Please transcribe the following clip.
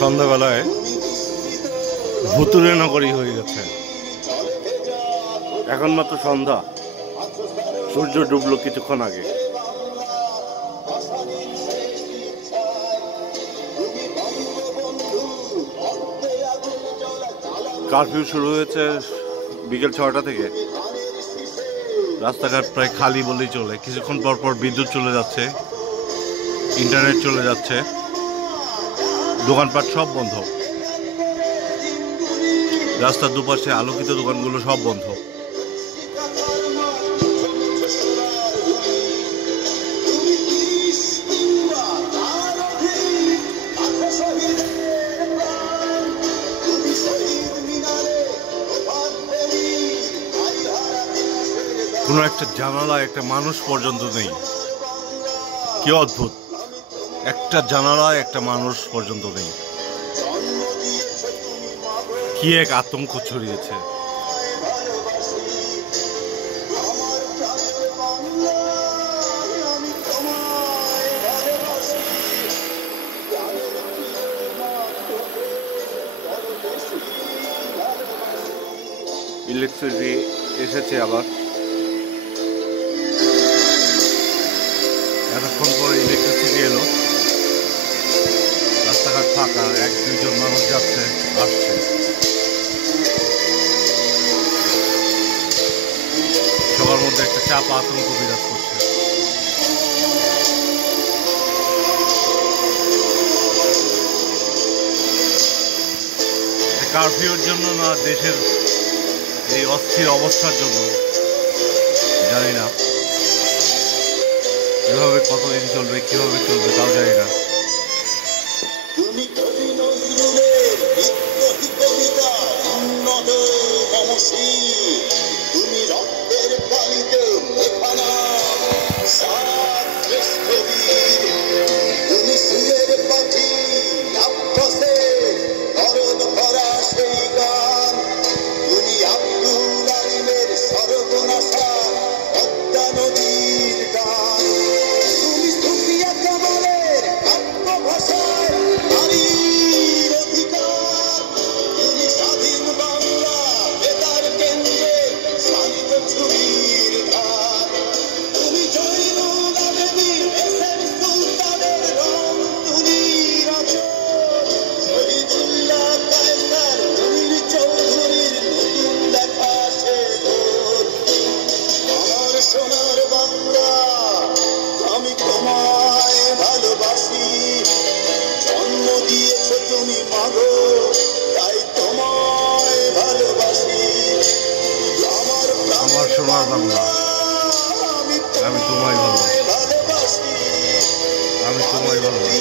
সন্ধ্যাবেলায় ভুতুরে নগরী হয়ে গেছে। এখন মাত্র সন্ধ্যা, সূর্য ডুবলো কিছুক্ষণ আগে। কারফিউ শুরু হয়েছে বিকেল 6টা থেকে। রাস্তাঘাট প্রায় খালি বলেই চলে। কিছুক্ষণ পর পর বিদ্যুৎ চলে যাচ্ছে, ইন্টারনেট চলে যাচ্ছে, দোকানপাট সব বন্ধ। রাস্তার দুপাশে আলোকিত দোকানগুলো সব বন্ধ। কোনো একটা জানালায় একটা মানুষ পর্যন্ত নেই। কি অদ্ভুত! একটা জানালায় একটা মানুষ পর্যন্ত নেই। কি এক আতঙ্ক ছড়িয়েছে। ইলেকট্রিসিটি এসেছে আবার। এতক্ষণ পরে ইলেকট্রিসিটি এলো। রাস্তাঘাট ফাঁকা, 1-2 জন মানুষ যাচ্ছে আসছে। সবার মধ্যে একটা চাপা আতঙ্ক বিরাজ করছে। কারফিউর জন্য না দেশের এই অস্থির অবস্থার জন্য জানি না। এভাবে কতদিন চলবে, কিভাবে চলবে তাও জানি না। আমার সোনার বাংলা, আমি তোমায় ভালোবাসি, আমি তোমায় ভালোবাসি।